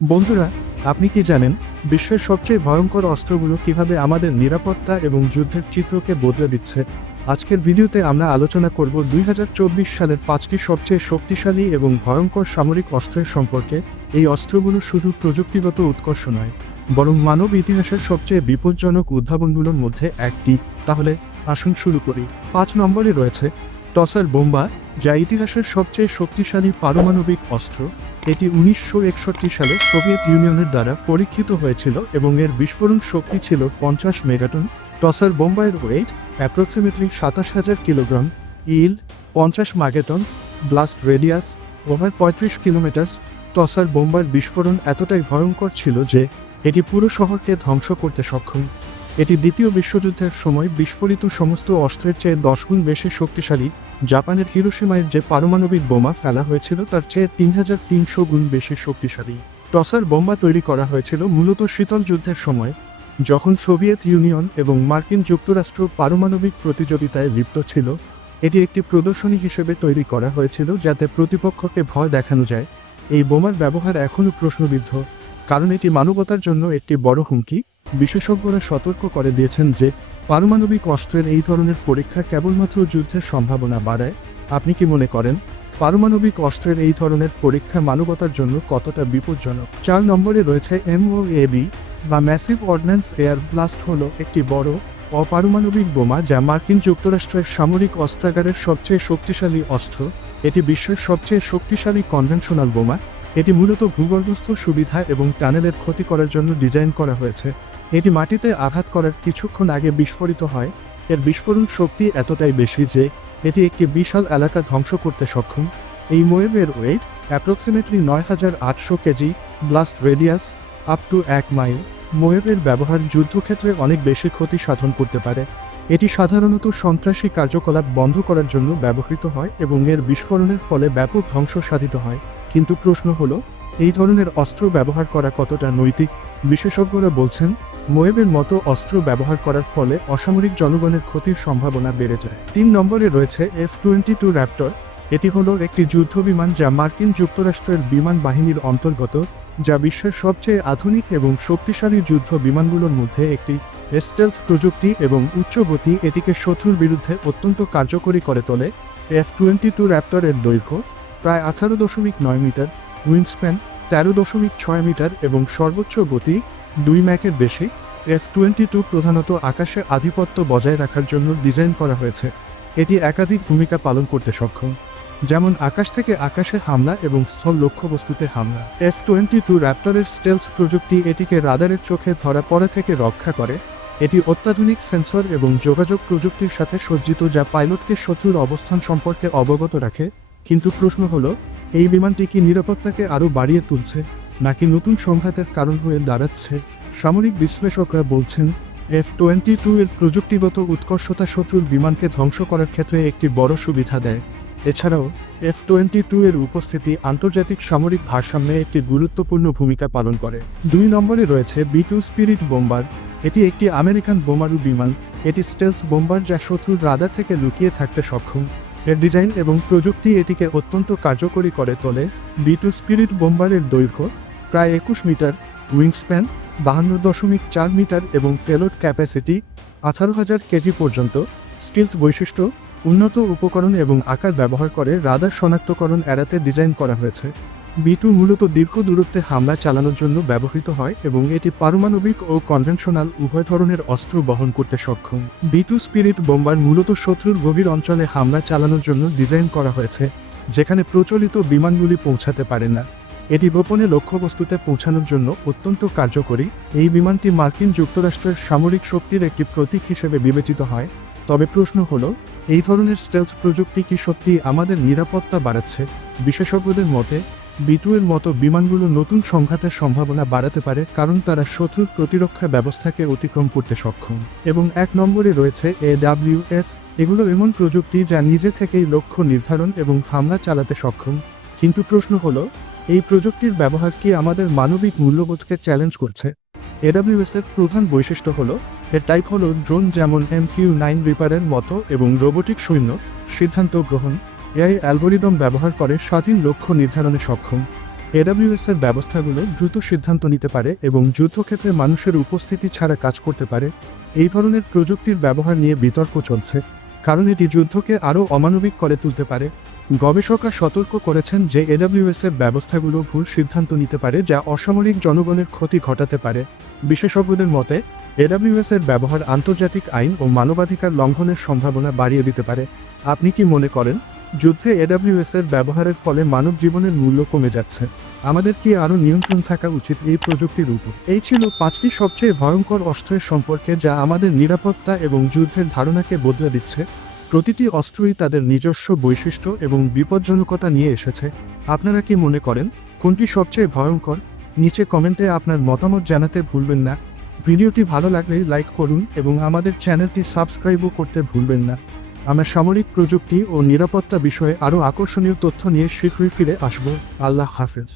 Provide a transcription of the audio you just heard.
বন্ধুরা, আপনি কি জানেন বিশ্বের সবচেয়ে ভয়ঙ্কর অস্ত্রগুলো কিভাবে আমাদের নিরাপত্তা এবং যুদ্ধের চিত্রকে বদলে দিচ্ছে? আজকের ভিডিওতে আমরা আলোচনা করব 2024 সালের 5টি সবচেয়ে শক্তিশালী এবং ভয়ঙ্কর সামরিক অস্ত্রের সম্পর্কে। এই অস্ত্রগুলো শুধু প্রযুক্তিগত উৎকর্ষ নয়, বরং মানব ইতিহাসের সবচেয়ে বিপজ্জনক উদ্ভাবনগুলোর মধ্যে একটি। তাহলে আসুন শুরু করি। 5 নম্বরে রয়েছে টসার বোমা, যা ইতিহাসের সবচেয়ে শক্তিশালী পারমাণবিক অস্ত্র। এটি 1961 সালে সোভিয়েত ইউনিয়নের দ্বারা পরীক্ষিত হয়েছিল এবং এর বিস্ফোরণ শক্তি ছিল 50 মেগাটন। টসার বোম্বাইয়ের weight approximately 27,000 kilogram, yield 50 megatons, blast radius over 35 kilometres. Tsar বোম্বার বিস্ফোরণ এতটাই ভয়ঙ্কর ছিল যে এটি পুরো শহরকে ধ্বংস করতে সক্ষম। এটি দ্বিতীয় বিশ্বযুদ্ধের সময় বিস্ফোরিত সমস্ত অস্ত্রের চেয়ে 10 গুণ বেশি শক্তিশালী। জাপানের হিরোশিমায় যে পারমাণবিক বোমা ফেলা হয়েছিল তার চেয়ে 3,300 গুণ বেশি শক্তিশালী। টসার বোমা তৈরি করা হয়েছিল মূলত শীতল যুদ্ধের সময়, যখন সোভিয়েত ইউনিয়ন এবং মার্কিন যুক্তরাষ্ট্র পারমাণবিক প্রতিযোগিতায় লিপ্ত ছিল। এটি একটি প্রদর্শনী হিসেবে তৈরি করা হয়েছিল যাতে প্রতিপক্ষকে ভয় দেখানো যায়। এই বোমার ব্যবহার এখনও প্রশ্নবিদ্ধ, কারণ এটি মানবতার জন্য একটি বড় হুমকি। বিশেষজ্ঞরা সতর্ক করে দিয়েছেন যে পারমাণবিক অস্ত্রের এই ধরনের পরীক্ষা কেবলমাত্র যুদ্ধের সম্ভাবনা বাড়ায়। আপনি কি মনে করেন পারমাণবিক অস্ত্রের এই ধরনের পরীক্ষা মানবতার জন্য কতটা বিপজ্জনক? 4 নম্বরে রয়েছে MOAB বা ম্যাসিভ অর্ডিন্যান্স এয়ার ব্লাস্ট, হলো একটি বড় অপারমাণবিক বোমা যা মার্কিন যুক্তরাষ্ট্রের সামরিক অস্ত্রাগারের সবচেয়ে শক্তিশালী অস্ত্র। এটি বিশ্বের সবচেয়ে শক্তিশালী কনভেনশনাল বোমা। এটি মূলত ভূগর্ভস্থ সুবিধা এবং টানেলের ক্ষতি করার জন্য ডিজাইন করা হয়েছে। এটি মাটিতে আঘাত করার কিছুক্ষণ আগে বিস্ফোরিত হয়। এর বিস্ফোরণ শক্তি এতটাই বেশি যে এটি একটি বিশাল এলাকা ধ্বংস করতে সক্ষম। এই মোয়েবের weight approximately 9,800 KG, blast radius up to 1 mile. মোয়েবের ব্যবহার যুদ্ধক্ষেত্রে অনেক বেশি ক্ষতি সাধন করতে পারে। এটি সাধারণত সন্ত্রাসী কার্যকলাপ বন্ধ করার জন্য ব্যবহৃত হয় এবং এর বিস্ফোরণের ফলে ব্যাপক ধ্বংস সাধিত হয়। কিন্তু প্রশ্ন হলো, এই ধরনের অস্ত্র ব্যবহার করা কতটা নৈতিক? বিশেষজ্ঞরা বলছেন মোয়েবের মতো অস্ত্র ব্যবহার করার ফলে অসামরিক জনগণের ক্ষতির সম্ভাবনা বেড়ে যায়। 3 নম্বরে রয়েছে F-22 র্যাপটর। এটি হলো একটি যুদ্ধবিমান যা মার্কিন যুক্তরাষ্ট্রের বিমান বাহিনীর অন্তর্গত, যা বিশ্বের সবচেয়ে আধুনিক এবং শক্তিশালী যুদ্ধ বিমানগুলোর মধ্যে একটি। এর স্টেলথ প্রযুক্তি এবং উচ্চ গতি এটিকে শত্রুর বিরুদ্ধে অত্যন্ত কার্যকরী করে তোলে। F-22 র্যাপটরের দৈর্ঘ্য প্রায় 18.9 মিটার, উইংস্প্যান 13.6 মিটার এবং সর্বোচ্চ গতি 2 ম্যাকের বেশি। F-22 প্রধানত আকাশে আধিপত্য বজায় রাখার জন্য ডিজাইন করা হয়েছে। এটি একাধিক ভূমিকা পালন করতে সক্ষম, যেমন আকাশ থেকে আকাশে হামলা এবং স্থল লক্ষ্যবস্তুতে হামলা। F-22 র্যাপটরের স্টেলথ প্রযুক্তি এটিকে রাডারের চোখে ধরা পড়া থেকে রক্ষা করে। এটি অত্যাধুনিক সেন্সর এবং যোগাযোগ প্রযুক্তির সাথে সজ্জিত, যা পাইলটকে শত্রুর অবস্থান সম্পর্কে অবগত রাখে। কিন্তু প্রশ্ন হলো, এই বিমানটি কি নিরাপত্তাকে আরও বাড়িয়ে তুলছে নাকি নতুন সংঘাতের কারণ হয়ে দাঁড়াচ্ছে? সামরিক বিশ্লেষকরা বলছেন F-22 এর প্রযুক্তিগত উৎকর্ষতা শত্রুর বিমানকে ধ্বংস করার ক্ষেত্রে একটি বড় সুবিধা দেয়। এছাড়াও F-22 এর উপস্থিতি আন্তর্জাতিক সামরিক ভারসাম্যে একটি গুরুত্বপূর্ণ ভূমিকা পালন করে। 2 নম্বরে রয়েছে B-2 স্পিরিট বোম্বার। এটি একটি আমেরিকান বোমারু বিমান। এটি স্টেলথ বোম্বার যা শত্রুর রাডার থেকে লুকিয়ে থাকতে সক্ষম। এর ডিজাইন এবং প্রযুক্তি এটিকে অত্যন্ত কার্যকরী করে তোলে। B-2 স্পিরিট বোম্বারের দৈর্ঘ্য প্রায় 21 মিটার, উইংস্প্যান 52.4 মিটার এবং পেলোড ক্যাপাসিটি 18,000 কেজি পর্যন্ত। স্টিলথ বৈশিষ্ট্য উন্নত উপকরণ এবং আকার ব্যবহার করে রাডার শনাক্তকরণ এড়াতে ডিজাইন করা হয়েছে। B-2 মূলত দীর্ঘ দূরত্বে হামলা চালানোর জন্য ব্যবহৃত হয় এবং এটি পারমাণবিক ও কনভেনশনাল উভয় ধরনের অস্ত্র বহন করতে সক্ষম। B-2 স্পিরিট বোম্বার মূলত শত্রুর গভীর অঞ্চলে হামলা চালানোর জন্য ডিজাইন করা হয়েছে, যেখানে প্রচলিত বিমানগুলি পৌঁছাতে পারে না। এটি গোপনে লক্ষ্যবস্তুতে পৌঁছানোর জন্য অত্যন্ত কার্যকরী। এই বিমানটি মার্কিন যুক্তরাষ্ট্রের সামরিক শক্তির একটি প্রতীক হিসেবে বিবেচিত হয়। তবে প্রশ্ন হলো, এই ধরনের স্টেলথ প্রযুক্তি কি সত্যি আমাদের নিরাপত্তা বাড়াচ্ছে? বিশেষজ্ঞদের মতে B-2 এর মতো বিমানগুলো নতুন সংঘাতের সম্ভাবনা বাড়াতে পারে, কারণ তারা শত্রুর প্রতিরক্ষা ব্যবস্থাকে অতিক্রম করতে সক্ষম। এবং 1 নম্বরে রয়েছে AWS। এগুলো এমন প্রযুক্তি যা নিজে থেকেই লক্ষ্য নির্ধারণ এবং হামলা চালাতে সক্ষম। কিন্তু প্রশ্ন হলো, এই প্রযুক্তির ব্যবহার কি আমাদের মানবিক মূল্যবোধকে চ্যালেঞ্জ করছে? AWS এর প্রধান বৈশিষ্ট্য হলো এর টাইপ হলো ড্রোন, যেমন MQ-9 রিপারের মতো, এবং রোবোটিক সৈন্য সিদ্ধান্ত গ্রহণ। AI অ্যালগোরিদম ব্যবহার করে স্বাধীন লক্ষ্য নির্ধারণে সক্ষম। AWS এর ব্যবস্থাগুলো দ্রুত সিদ্ধান্ত নিতে পারে এবং যুদ্ধক্ষেত্রে মানুষের উপস্থিতি ছাড়া কাজ করতে পারে। এই ধরনের প্রযুক্তির ব্যবহার নিয়ে বিতর্ক চলছে, কারণ এটি যুদ্ধকে আরও অমানবিক করে তুলতে পারে। গবেষকরা সতর্ক করেছেন যে AWS এর ব্যবস্থাগুলো ভুল সিদ্ধান্ত নিতে পারে, যা অসামরিক জনগণের ক্ষতি ঘটাতে পারে। বিশেষজ্ঞদের মতে AWS এর ব্যবহার আন্তর্জাতিক আইন ও মানবাধিকার লঙ্ঘনের সম্ভাবনা বাড়িয়ে দিতে পারে। আপনি কি মনে করেন, যুদ্ধে AWS এর ব্যবহারের ফলে মানব জীবনের মূল্য কমে যাচ্ছে? আমাদের কি আরও নিয়ন্ত্রণ থাকা উচিত এই প্রযুক্তির উপর? এই ছিল 5টি সবচেয়ে ভয়ঙ্কর অস্ত্রের সম্পর্কে, যা আমাদের নিরাপত্তা এবং যুদ্ধের ধারণাকে বদলে দিচ্ছে। প্রতিটি অস্ত্রই তাদের নিজস্ব বৈশিষ্ট্য এবং বিপজ্জনকতা নিয়ে এসেছে। আপনারা কি মনে করেন, কোনটি সবচেয়ে ভয়ঙ্কর? নিচে কমেন্টে আপনার মতামত জানাতে ভুলবেন না। ভিডিওটি ভালো লাগলে লাইক করুন এবং আমাদের চ্যানেলটি সাবস্ক্রাইবও করতে ভুলবেন না। আমরা সামরিক প্রযুক্তি ও নিরাপত্তা বিষয়ে আরও আকর্ষণীয় তথ্য নিয়ে শীঘ্রই ফিরে আসব। আল্লাহ হাফেজ।